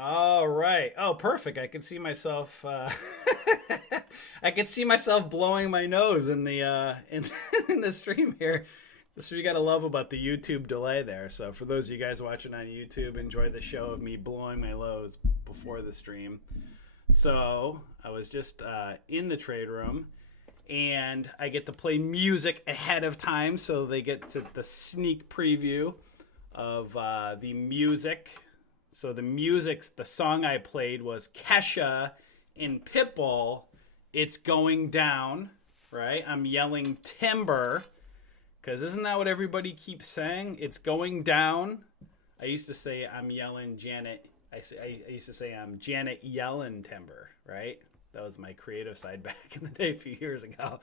All right. Oh, perfect. I can see myself. I can see myself blowing my nose in the in the stream here. This is what you gotta love about the YouTube delay there. So for those of you guys watching on YouTube, enjoy the show of me blowing my nose before the stream. So I was just in the trade room, and I get to play music ahead of time, so they get to the sneak preview of the music. So the song I played was Kesha in Pitbull. It's going down, right? I'm yelling timber, because isn't that what everybody keeps saying? It's going down. I used to say I'm yelling Janet. I used to say I'm Janet Yellen timber, right? That was my creative side back in the day a few years ago.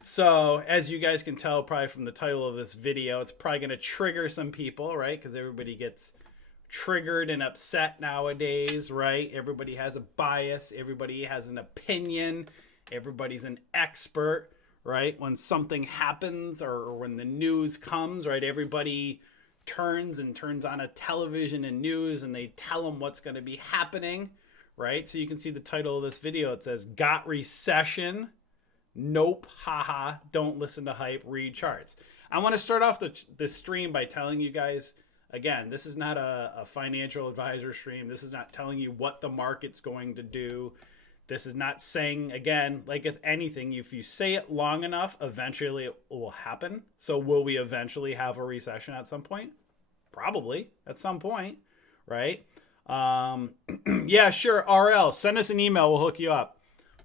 So as you guys can tell probably from the title of this video, it's probably going to trigger some people, right? Because everybody gets triggered and upset nowadays, right? Everybody has a bias. Everybody has an opinion. Everybody's an expert, right? When something happens or when the news comes, right? Everybody turns on a television and news and they tell them what's going to be happening, right? So you can see the title of this video. It says, "Got recession? Nope, haha, don't listen to hype, read charts." I want to start off the stream by telling you guys, again, this is not a financial advisor stream. This is not telling you what the market's going to do. This is not saying, again, like if anything, if you say it long enough, eventually it will happen. So will we eventually have a recession at some point? Probably at some point, right? Yeah, sure. RL, send us an email. We'll hook you up.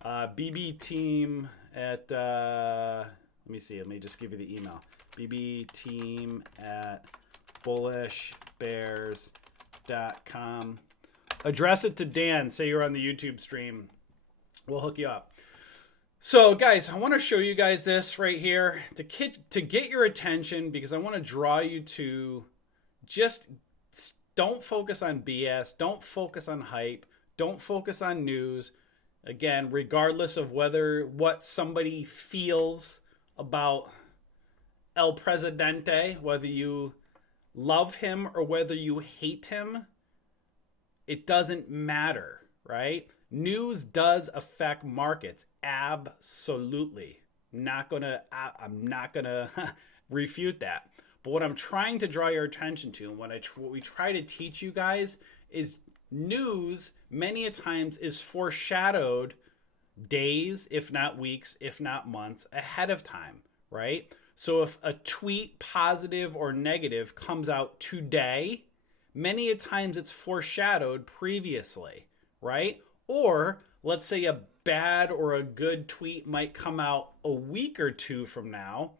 BB team at, let me see. Let me just give you the email. BB team at bullishbears.com. Address it to Dan. Say you're on the YouTube stream. We'll hook you up. So guys, I want to show you guys this right here to get your attention, because I want to draw you to just don't focus on BS. Don't focus on hype. Don't focus on news. Again, regardless of what somebody feels about El Presidente, whether you love him or whether you hate him, it doesn't matter, right? News does affect markets, absolutely. I'm not gonna refute that. But what I'm trying to draw your attention to, and what we try to teach you guys, is news many a times is foreshadowed days, if not weeks, if not months ahead of time, right? So if a tweet, positive or negative, comes out today, many a times it's foreshadowed previously, right? Or let's say a bad or a good tweet might come out a week or two from now.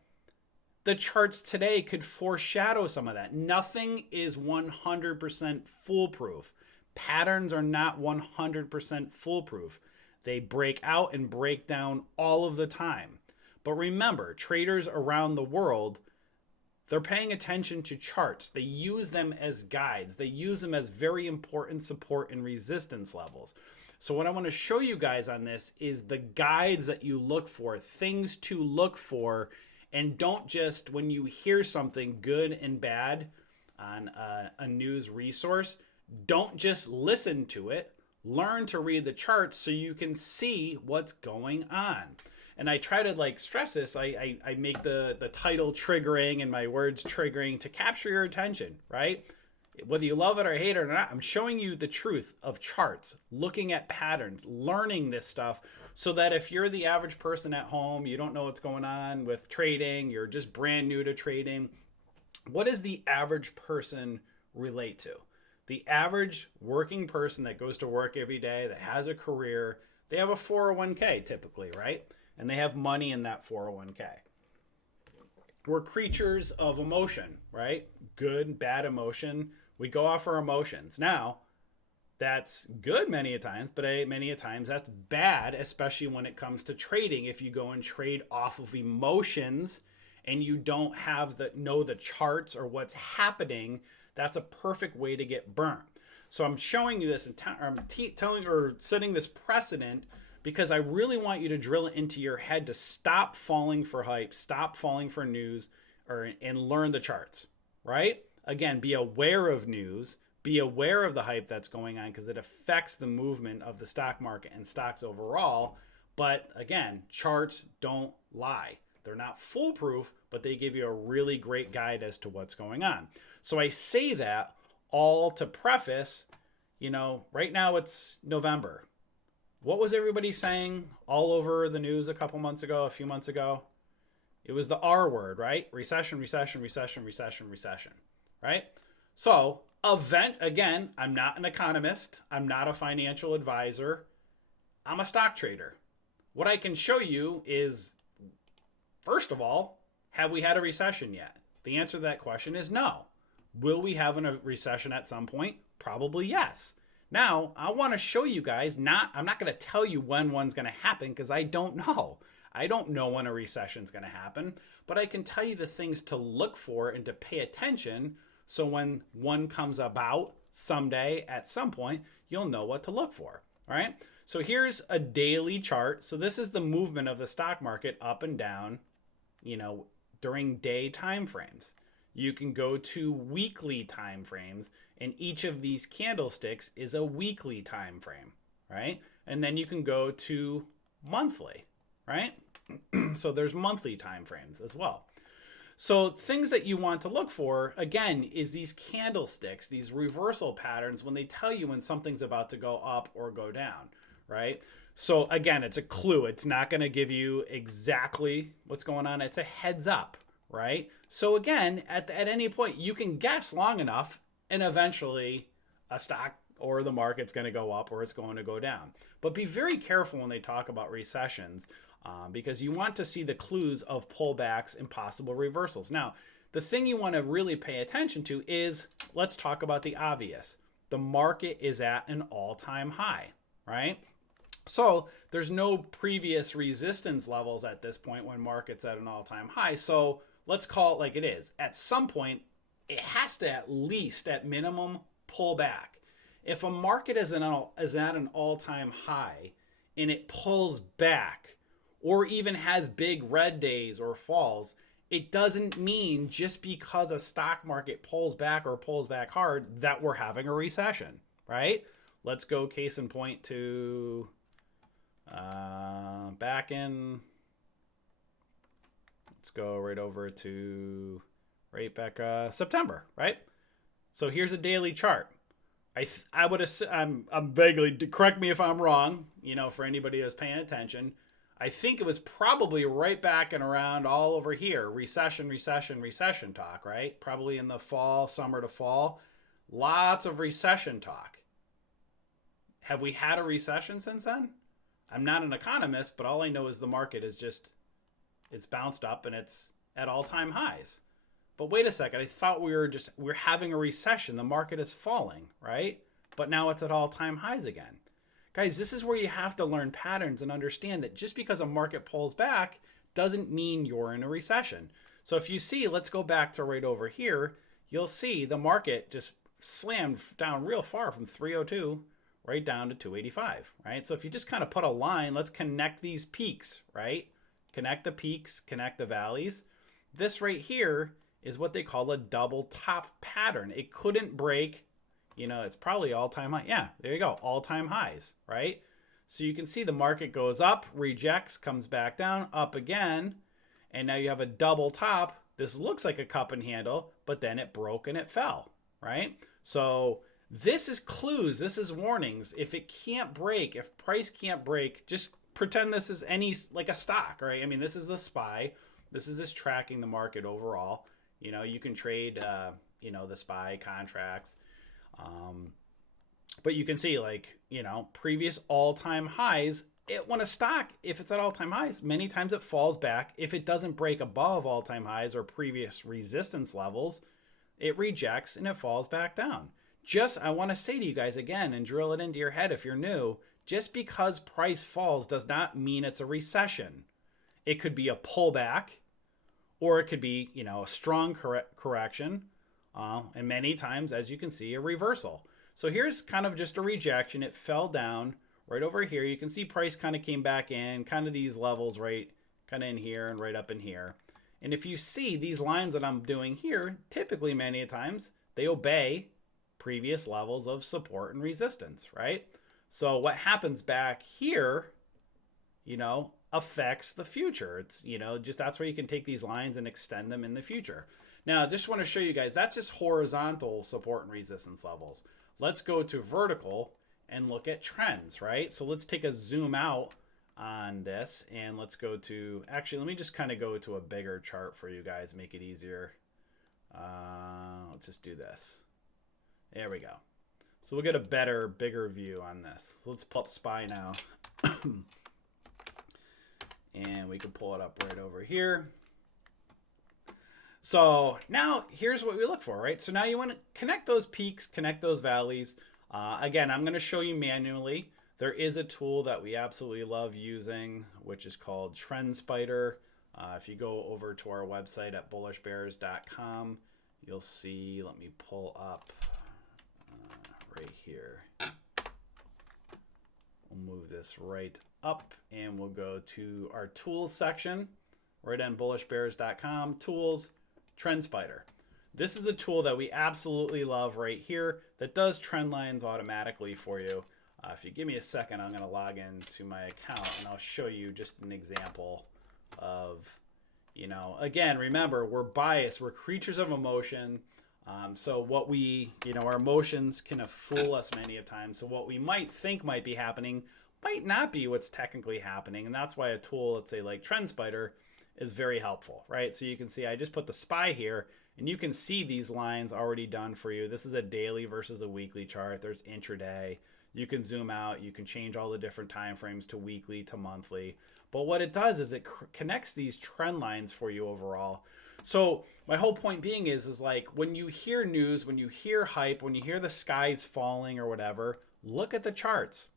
The charts today could foreshadow some of that. Nothing is 100% foolproof. Patterns are not 100% foolproof. They break out and break down all of the time. But remember, traders around the world, they're paying attention to charts. They use them as guides. They use them as very important support and resistance levels. So what I want to show you guys on this is the guides that you look for, things to look for, and don't just, when you hear something good and bad on a news resource, don't just listen to it. Learn to read the charts so you can see what's going on. And I try to stress this. I make the title triggering and my words triggering to capture your attention, right? Whether you love it or hate it or not, I'm showing you the truth of charts, looking at patterns, learning this stuff, so that if you're the average person at home, you don't know what's going on with trading, you're just brand new to trading, what does the average person relate to? The average working person that goes to work every day, that has a career, they have a 401k typically, right? And they have money in that 401k. We're creatures of emotion, right? Good, bad emotion. We go off our emotions. Now, that's good many a times, but many a times that's bad, especially when it comes to trading. If you go and trade off of emotions and you don't know the charts or what's happening, that's a perfect way to get burnt. So I'm showing you this and telling or setting this precedent, because I really want you to drill it into your head to stop falling for hype, stop falling for news, and learn the charts, right? Again, be aware of news, be aware of the hype that's going on because it affects the movement of the stock market and stocks overall. But again, charts don't lie. They're not foolproof, but they give you a really great guide as to what's going on. So I say that all to preface, right now it's November. What was everybody saying all over the news a few months ago? It was the R word, right? Recession, recession, recession, recession, recession, right? So, again, I'm not an economist. I'm not a financial advisor. I'm a stock trader. What I can show you is, first of all, have we had a recession yet? The answer to that question is no. Will we have a recession at some point? Probably yes. Now, I want to show you guys, I'm not going to tell you when one's going to happen because I don't know. I don't know when a recession is going to happen, but I can tell you the things to look for and to pay attention so when one comes about someday at some point, you'll know what to look for. All right. So here's a daily chart. So this is the movement of the stock market up and down, during day time frames. You can go to weekly time frames, and each of these candlesticks is a weekly time frame, right? And then you can go to monthly, right? So there's monthly time frames as well. So things that you want to look for, again, is these candlesticks, these reversal patterns, when they tell you when something's about to go up or go down, right? So again, it's a clue. It's not going to give you exactly what's going on. It's a heads up, right? So again, at any point, you can guess long enough, and eventually a stock or the market's going to go up or it's going to go down. But be very careful when they talk about recessions, because you want to see the clues of pullbacks and possible reversals. Now, the thing you want to really pay attention to is, let's talk about the obvious. The market is at an all-time high, right? So there's no previous resistance levels at this point when market's at an all-time high. So let's call it like it is. At some point, it has to at least, at minimum, pull back. If a market is at an all-time high and it pulls back or even has big red days or falls, it doesn't mean just because a stock market pulls back or pulls back hard that we're having a recession, right? Let's go case in point to let's go right over to September, right? So here's a daily chart. I would assume, I'm vaguely, correct me if I'm wrong, for anybody that's paying attention. I think it was probably right back and around all over here. Recession talk, right? Probably in the fall, summer to fall. Lots of recession talk. Have we had a recession since then? I'm not an economist, but all I know is the market is it's bounced up and it's at all-time highs. But wait a second, I thought we're having a recession. The market is falling, right? But now it's at all-time highs again. Guys, this is where you have to learn patterns and understand that just because a market pulls back doesn't mean you're in a recession. So if you see, let's go back to right over here, you'll see the market just slammed down real far from 302 right down to 285, right? So if you just kind of put a line, let's connect these peaks, right? Connect the peaks, connect the valleys. This right here is what they call a double top pattern. It couldn't break, it's probably all-time high. Yeah, there you go, all-time highs, right? So you can see the market goes up, rejects, comes back down, up again, and now you have a double top. This looks like a cup and handle, but then it broke and it fell, right? So this is clues, this is warnings. If it can't break, if price can't break, just pretend this is like a stock, right? I mean, this is the SPY. This is tracking the market overall. You can trade, the SPY contracts. But you can see previous all-time highs, when a stock, if it's at all-time highs, many times it falls back. If it doesn't break above all-time highs or previous resistance levels, it rejects and it falls back down. I want to say to you guys again and drill it into your head if you're new, just because price falls does not mean it's a recession. It could be a pullback, or it could be, a strong correction, and many times, as you can see, a reversal. So here's kind of just a rejection. It fell down right over here. You can see price kind of came back in, kind of these levels right kind of in here and right up in here. And if you see these lines that I'm doing here, typically many times they obey previous levels of support and resistance, right? So what happens back here, affects the future. It's, just that's where you can take these lines and extend them in the future. Now, I just want to show you guys, that's just horizontal support and resistance levels. Let's go to vertical and look at trends, right? So let's take a zoom out on this and let's go to, actually, let me just kind of go to a bigger chart for you guys, make it easier. Let's just do this. There we go. So we'll get a better, bigger view on this. So let's pull up SPY now. And we can pull it up right over here. So now here's what we look for, right? So now you want to connect those peaks, connect those valleys. Again, I'm going to show you manually. There is a tool that we absolutely love using, which is called Trend Spider. If you go over to our website at bullishbears.com, you'll see, let me pull up right here. We'll move this right up and we'll go to our tools section right on bullishbears.com, tools, Trend Spider. This is a tool that we absolutely love right here that does trend lines automatically for you. If you give me a second, I'm going to log into my account and I'll show you just an example of, again, remember, we're biased. We're creatures of emotion. So what our emotions can fool us many a time. So what we might think might be happening might not be what's technically happening. And that's why a tool, let's say like Trend Spider, is very helpful, right? So you can see I just put the SPY here and you can see these lines already done for you. This is a daily versus a weekly chart. There's intraday. You can zoom out. You can change all the different time frames to weekly to monthly. But what it does is it connects these trend lines for you overall. So my whole point being is like when you hear news, when you hear hype, when you hear the sky's falling or whatever, look at the charts,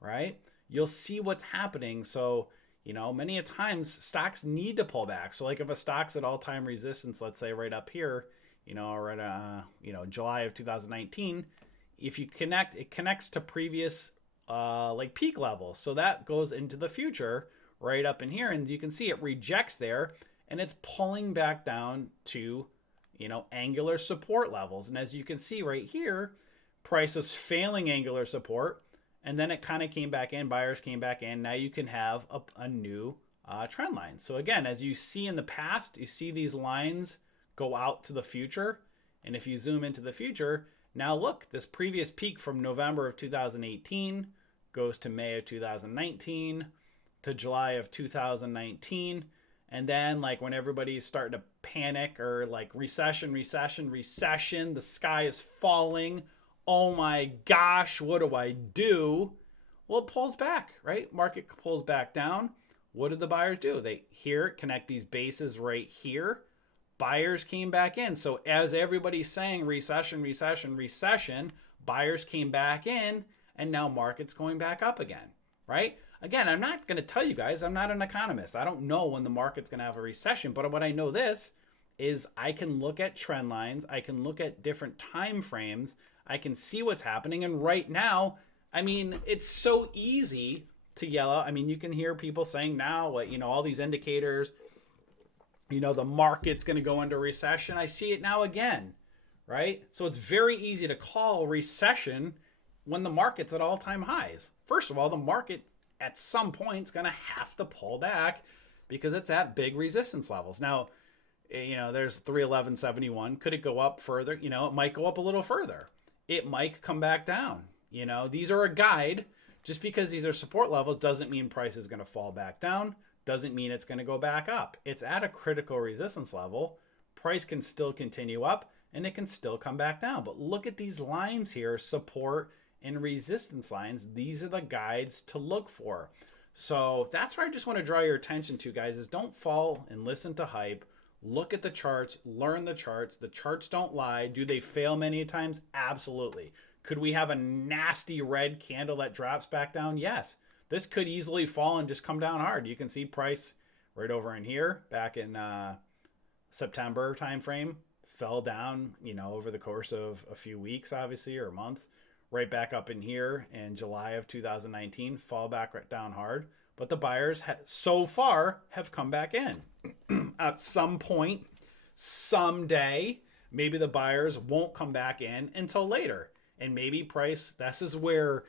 right? You'll see what's happening. So, many a times stocks need to pull back. So like if a stock's at all-time resistance, let's say right up here, right, July of 2019, if you connect, it connects to previous like peak levels. So that goes into the future right up in here. And you can see it rejects there and it's pulling back down to, angular support levels. And as you can see right here, price is failing angular support. And then it kind of came back in, buyers came back in. Now you can have a new trend line. So again, as you see in the past, you see these lines go out to the future. And if you zoom into the future, now look, this previous peak from November of 2018 goes to May of 2019 to July of 2019. And then like when everybody's starting to panic or like recession, the sky is falling. Oh my gosh, what do I do? Well, it pulls back, right? Market pulls back down. What did the buyers do? They connect these bases right here. Buyers came back in. So as everybody's saying recession, buyers came back in and now market's going back up again, right? Again, I'm not going to tell you guys, I'm not an economist. I don't know when the market's going to have a recession, but what I know this is I can look at trend lines. I can look at different time frames. I can see what's happening. And right now, it's so easy to yell out. You can hear people saying now, all these indicators, the market's going to go into recession. I see it now again, right? So it's very easy to call recession when the market's at all-time highs. First of all, the market at some point is going to have to pull back because it's at big resistance levels. Now, there's 311.71. Could it go up further? It might go up a little further. It might come back down. These are a guide. Just because these are support levels doesn't mean price is going to fall back down. Doesn't mean it's going to go back up. It's at a critical resistance level. Price can still continue up and it can still come back down. But look at these lines here, support and resistance lines. These are the guides to look for. So that's where I just want to draw your attention to, guys, is don't fall and listen to hype. Look at the charts, learn the charts. The charts don't lie. Do they fail many times? Absolutely. Could we have a nasty red candle that drops back down? Yes. This could easily fall and just come down hard. You can see price right over in here back in September timeframe fell down, over the course of a few weeks, obviously, or months, right back up in here in July of 2019, fall back right down hard. But the buyers so far have come back in. At some point, someday, maybe the buyers won't come back in until later. And maybe price, this is where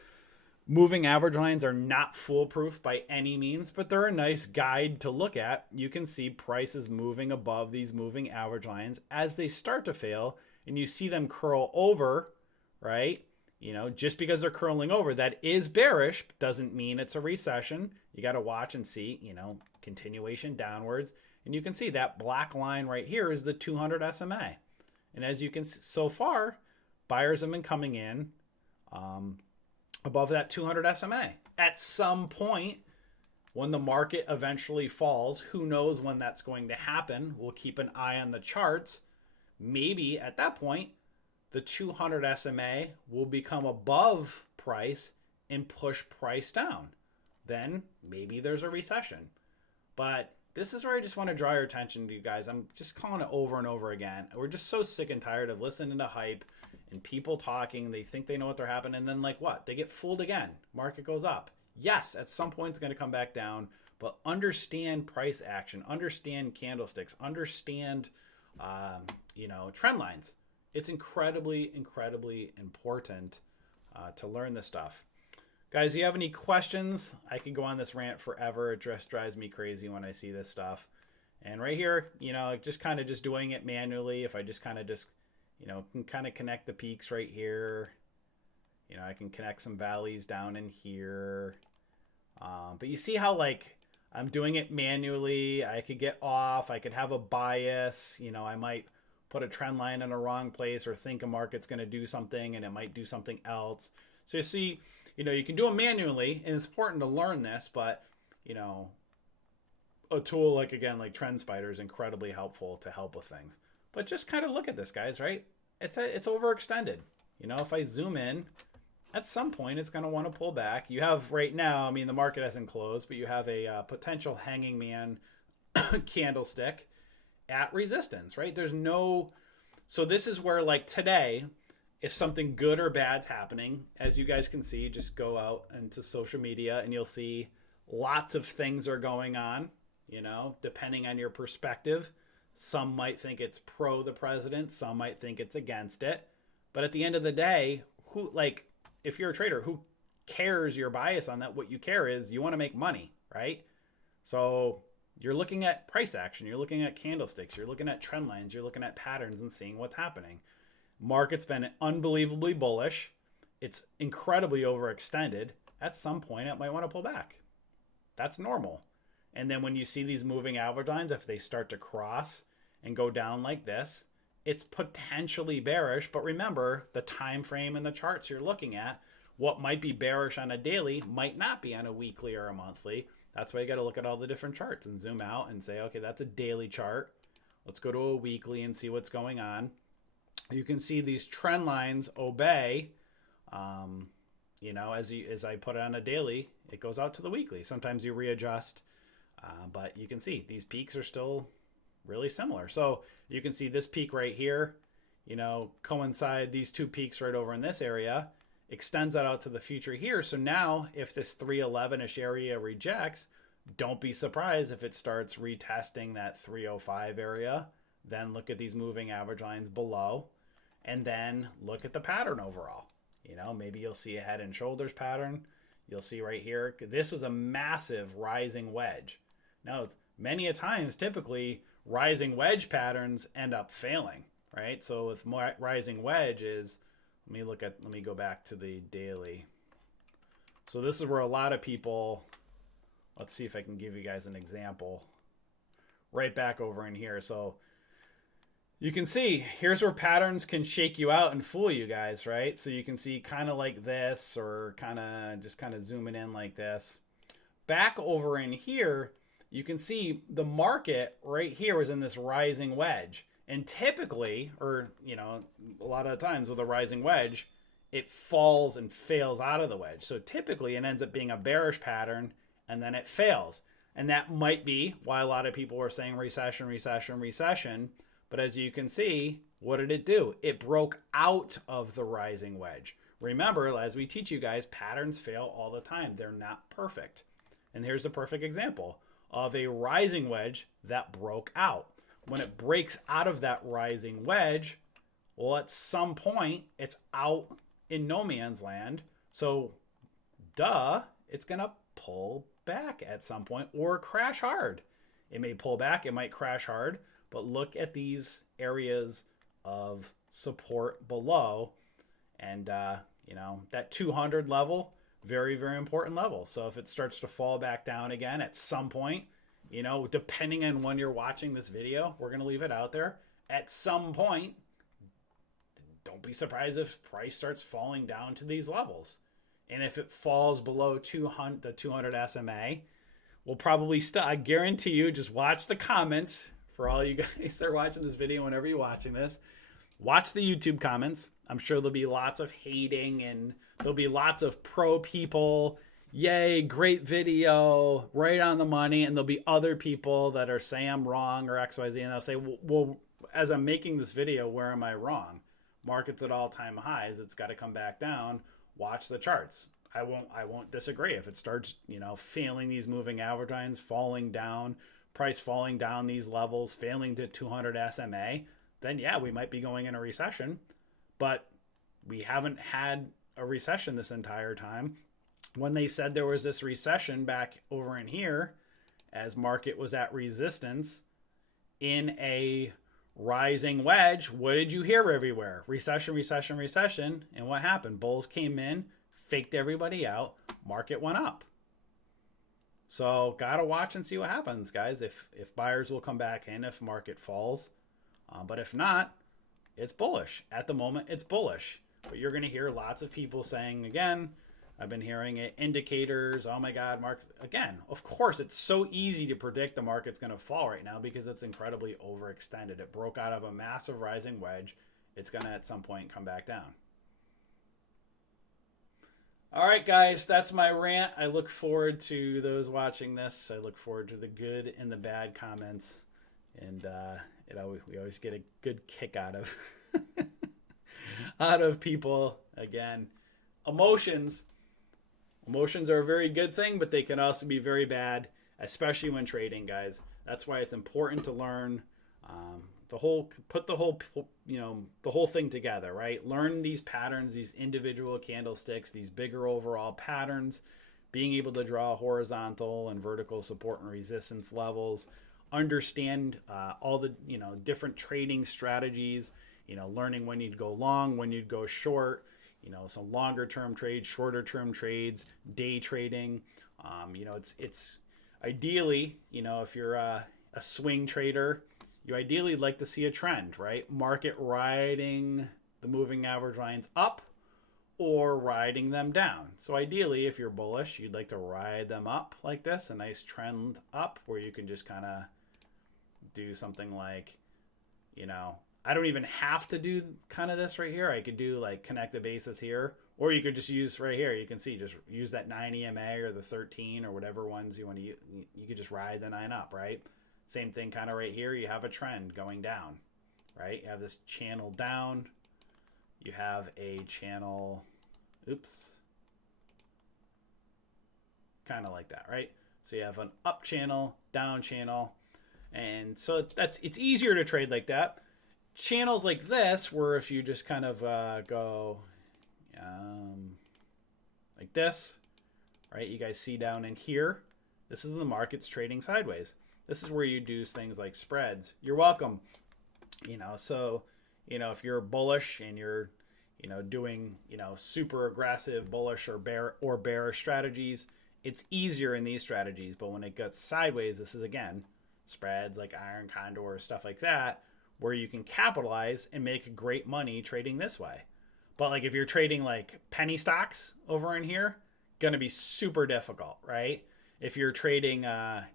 moving average lines are not foolproof by any means, but they're a nice guide to look at. You can see prices moving above these moving average lines as they start to fail, and you see them curl over, right? You know, just because they're curling over, that is bearish, doesn't mean it's a recession. You got to watch and see, you know, continuation downwards. And you can see that black line right here is the 200 SMA. And as you can see, so far, buyers have been coming in above that 200 SMA. At some point, when the market eventually falls, who knows when that's going to happen? We'll keep an eye on the charts. Maybe at that point, the 200 SMA will become above price and push price down. Then maybe there's a recession. But this is where I just want to draw your attention to you guys. I'm just calling it over and over again. We're just so sick and tired of listening to hype and people talking. They think they know what they're happening. And then like what? They get fooled again. Market goes up. Yes, at some point it's going to come back down. But understand price action. Understand candlesticks. Understand, trend lines. It's incredibly, incredibly important to learn this stuff. Guys, if you have any questions, I could go on this rant forever. It just drives me crazy when I see this stuff. And right here, just kind of just doing it manually. If I just kind of can kind of connect the peaks right here. I can connect some valleys down in here. But you see how like I'm doing it manually. I could get off. I could have a bias. I might put a trend line in a wrong place or think a market's going to do something and it might do something else. So you see, you can do it manually, and it's important to learn this, but, a tool like TrendSpider is incredibly helpful to help with things. But just kind of look at this, guys, right? It's overextended. If I zoom in, at some point it's going to want to pull back. You have right now, the market hasn't closed, but you have a potential hanging man candlestick at resistance, right? So this is where like today, if something good or bad's happening, as you guys can see, just go out into social media and you'll see lots of things are going on, depending on your perspective. Some might think it's pro the president. Some might think it's against it. But at the end of the day, if you're a trader, who cares your bias on that? What you care is you want to make money, right? So you're looking at price action. You're looking at candlesticks. You're looking at trend lines. You're looking at patterns and seeing what's happening. Market's been unbelievably bullish. It's incredibly overextended. At some point, it might want to pull back. That's normal. And then when you see these moving average lines, if they start to cross and go down like this, it's potentially bearish. But remember, the time frame and the charts you're looking at, what might be bearish on a daily might not be on a weekly or a monthly. That's why you got to look at all the different charts and zoom out and say, okay, that's a daily chart. Let's go to a weekly and see what's going on. You can see these trend lines obey, as I put it on a daily, it goes out to the weekly. Sometimes you readjust, but you can see these peaks are still really similar. So you can see this peak right here, coincide these two peaks right over in this area, extends that out to the future here. So now if this 311-ish area rejects, don't be surprised if it starts retesting that 305 area. Then look at these moving average lines below. And then look at the pattern overall. Maybe you'll see a head and shoulders pattern. You'll see right here, this was a massive rising wedge. Now, many a times, typically, rising wedge patterns end up failing, right? So with rising wedge is, let me go back to the daily. So this is where a lot of people, let's see if I can give you guys an example. Right back over in here. So you can see, here's where patterns can shake you out and fool you guys, right? So you can see kind of like this, or kind of zooming in like this. Back over in here, you can see the market right here was in this rising wedge. And typically, or, a lot of the times with a rising wedge, it falls and fails out of the wedge. So typically it ends up being a bearish pattern and then it fails. And that might be why a lot of people were saying recession, recession, recession. But as you can see, what did it do? It broke out of the rising wedge. Remember, as we teach you guys, patterns fail all the time. They're not perfect. And here's a perfect example of a rising wedge that broke out. When it breaks out of that rising wedge, Well, at some point, it's out in no man's land. So, duh, it's going to pull back at some point or crash hard. It may pull back, it might crash hard, but look at these areas of support below. And, that 200 level, very, very important level. So if it starts to fall back down again at some point, depending on when you're watching this video, we're going to leave it out there. At some point, don't be surprised if price starts falling down to these levels. And if it falls below the 200 SMA, we'll probably I guarantee you, just watch the comments for all you guys that are watching this video. Whenever you're watching this, watch the YouTube comments. I'm sure there'll be lots of hating and there'll be lots of pro people. Yay, great video, right on the money. And there'll be other people that are saying I'm wrong or XYZ. And they'll say, well, as I'm making this video, where am I wrong? Market's at all-time highs. It's got to come back down. Watch the charts. I won't disagree. If it starts, failing these moving average lines, falling down, price falling down these levels, failing to 200 SMA, then yeah, we might be going in a recession. But we haven't had a recession this entire time. When they said there was this recession back over in here, as market was at resistance in a rising wedge, what did you hear everywhere? Recession, recession, recession. And what happened? Bulls came in, faked everybody out, market went up. So gotta watch and see what happens, guys. If buyers will come back in, if market falls. But if not, it's bullish. At the moment, it's bullish. But you're going to hear lots of people saying, again, I've been hearing it, indicators, oh my God, market. Again, of course, it's so easy to predict the market's going to fall right now because it's incredibly overextended. It broke out of a massive rising wedge. It's going to, at some point, come back down. All right, guys, that's my rant. I look forward to those watching this. I look forward to the good and the bad comments. And we always get a good kick out of out of people. Again, emotions are a very good thing, but they can also be very bad, especially when trading, guys. That's why it's important to learn the whole thing together, right? Learn these patterns, these individual candlesticks, these bigger overall patterns, being able to draw horizontal and vertical support and resistance levels, understand all the different trading strategies, learning when you'd go long, when you'd go short, some longer term trades, shorter term trades, day trading. It's ideally, if you're a swing trader, you ideally like to see a trend, right? Market riding the moving average lines up or riding them down. So ideally, if you're bullish, you'd like to ride them up like this, a nice trend up where you can just kind of do something like, I don't even have to do kind of this right here. I could do like connect the bases here, or you could just use right here. You can see, just use that 9 EMA or the 13 or whatever ones you want to use. You could just ride the 9 up, right? Same thing kind of right here. You have a trend going down, right? You have this channel down. You have a channel, kind of like that, right? So you have an up channel, down channel. And so it's easier to trade like that. Channels like this, where if you just kind of go like this, right? You guys see down in here, this is the market's trading sideways. This is where you do things like spreads. You're welcome. So, if you're bullish and you're, doing, super aggressive bullish or bearish strategies, it's easier in these strategies. But when it gets sideways, this is, again, spreads like iron condor, stuff like that, where you can capitalize and make great money trading this way. But like if you're trading like penny stocks over in here, gonna be super difficult, right? If you're trading,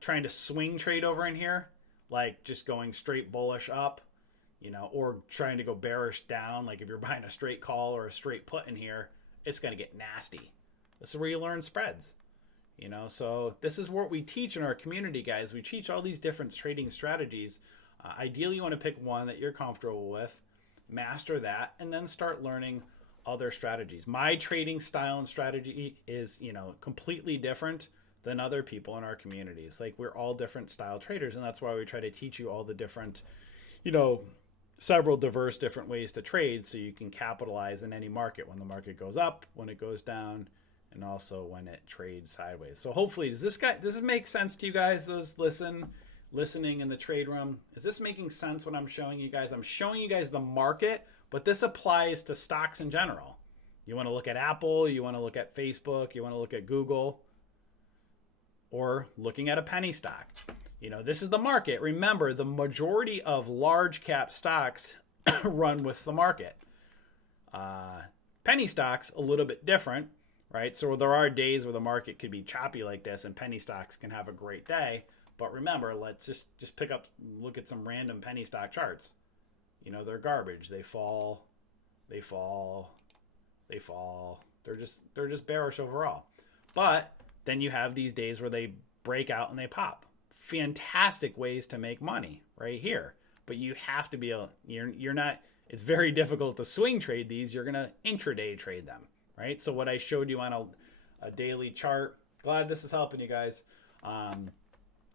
trying to swing trade over in here, like just going straight bullish up, or trying to go bearish down, like if you're buying a straight call or a straight put in here, it's gonna get nasty. This is where you learn spreads. So this is what we teach in our community, guys. We teach all these different trading strategies. Ideally, you want to pick one that you're comfortable with, master that, and then start learning other strategies. My trading style and strategy is, completely different than other people in our communities. Like, we're all different style traders, and that's why we try to teach you all the different, several diverse different ways to trade so you can capitalize in any market, when the market goes up, when it goes down, and also when it trades sideways. So hopefully, does this make sense to you guys, those listening in the trade room? Is this making sense what I'm showing you guys? I'm showing you guys the market, but this applies to stocks in general. You want to look at Apple, you want to look at Facebook, you want to look at Google, or looking at a penny stock. This is the market. Remember, the majority of large cap stocks run with the market. Penny stocks, a little bit different, right? So there are days where the market could be choppy like this, and penny stocks can have a great day. But remember, let's just look at some random penny stock charts. They're garbage. They fall, they fall, they fall. They're just bearish overall. But then you have these days where they break out and they pop. Fantastic ways to make money right here. But you have to be you're not, it's very difficult to swing trade these. You're going to intraday trade them, right? So what I showed you on a daily chart, glad this is helping you guys.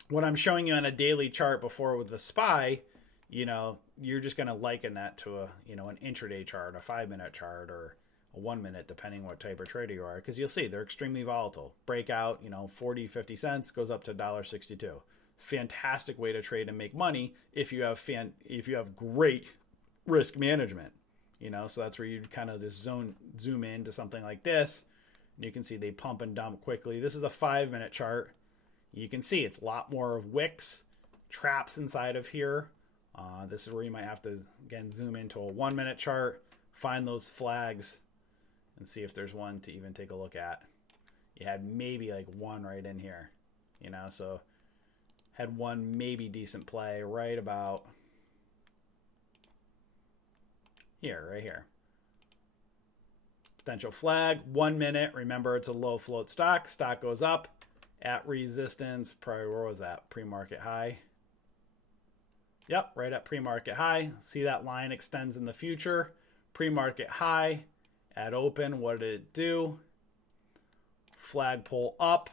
What I'm showing you on a daily chart before with the SPY, you're just going to liken that to an intraday chart, a 5-minute chart, or a 1 minute, depending what type of trader you are, because you'll see they're extremely volatile. Breakout, 40, 50 cents goes up to $1.62. Fantastic way to trade and make money if you have great risk management. So that's where you kind of just zoom in to something like this, and you can see they pump and dump quickly. This is a 5-minute chart. You can see it's a lot more of wicks, traps inside of here. This is where you might have to, again, zoom into a 1-minute chart, find those flags, and see if there's one to even take a look at. You had maybe like one right in here, so had one maybe decent play right about here, right here. Potential flag, 1 minute. Remember, it's a low float stock. Stock goes up at resistance. Probably, where was that? Pre-market high. Yep, right at pre-market high. See that line extends in the future. Pre-market high at open. What did it do? Flag pull up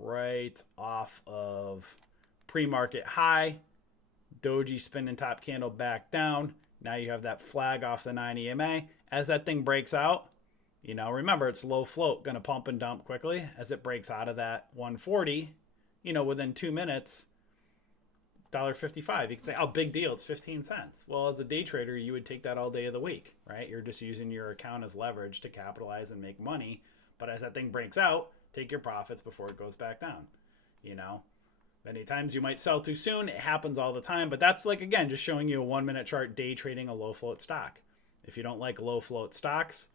right off of pre-market high. Doji spinning top candle back down. Now you have that flag off the 9 EMA. As that thing breaks out, remember, it's low float, going to pump and dump quickly. As it breaks out of that 140, within 2 minutes, $1.55. You can say, oh, big deal, it's 15 cents. Well, as a day trader, you would take that all day of the week, right? You're just using your account as leverage to capitalize and make money. But as that thing breaks out, take your profits before it goes back down. Many times you might sell too soon. It happens all the time. But that's, like, again, just showing you a 1-minute chart day trading a low float stock. If you don't like low float stocks,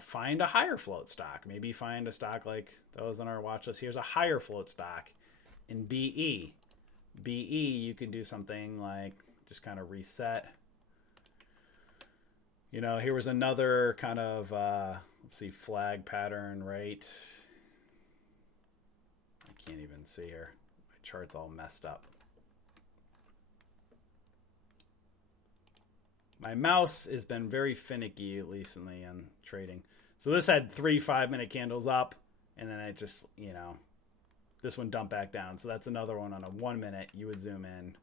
find a higher float stock. Maybe find a stock like those on our watch list. Here's a higher float stock in BE. BE, you can do something like just kind of reset. Here was another kind of, let's see, flag pattern, right? I can't even see here. My chart's all messed up. My mouse has been very finicky recently on trading. So this had 3 5-minute candles up, and then it just, this one dumped back down. So that's another one on a 1 minute. You would zoom in.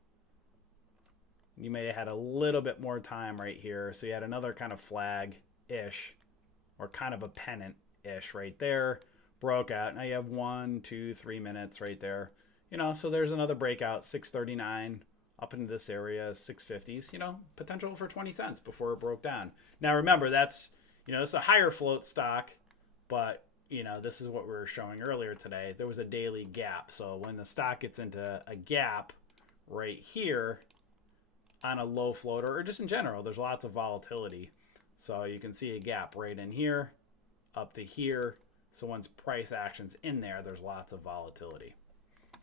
You may have had a little bit more time right here. So you had another kind of flag-ish, or kind of a pennant-ish right there. Broke out. Now you have 1, 2, 3 minutes right there. So there's another breakout, 639. Up into this area, 650s, potential for 20 cents before it broke down. Now remember, that's, it's a higher float stock, but, this is what we were showing earlier today. There was a daily gap. So when the stock gets into a gap right here on a low floater, or just in general, there's lots of volatility. So you can see a gap right in here, up to here. So once price action's in there, there's lots of volatility.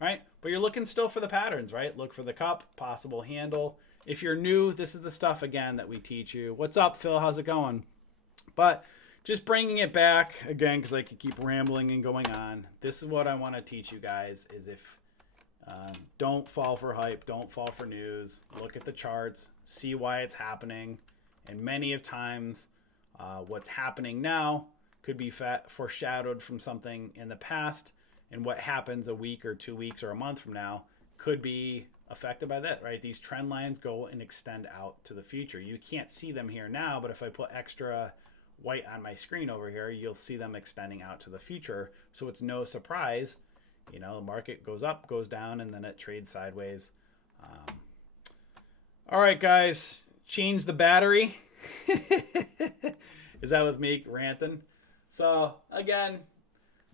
Right? But you're looking still for the patterns, right? Look for the cup, possible handle. If you're new, this is the stuff, again, that we teach you. What's up, Phil? How's it going? But just bringing it back, again, because I could keep rambling and going on. This is what I want to teach you guys is if don't fall for hype, don't fall for news. Look at the charts, see why it's happening. And many of times what's happening now could be foreshadowed from something in the past. And what happens a week or 2 weeks or a month from now could be affected by that, right? These trend lines go and extend out to the future. You can't see them here now, but if I put extra white on my screen over here, you'll see them extending out to the future. So it's no surprise, you know, the market goes up, goes down, and then it trades sideways. All right, guys, change the battery. Is that with me ranting? So again,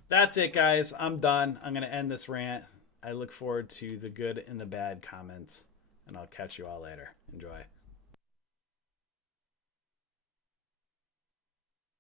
that's it, guys. I'm done. I'm going to end this rant. I look forward to the good and the bad comments, and I'll catch you all later. Enjoy.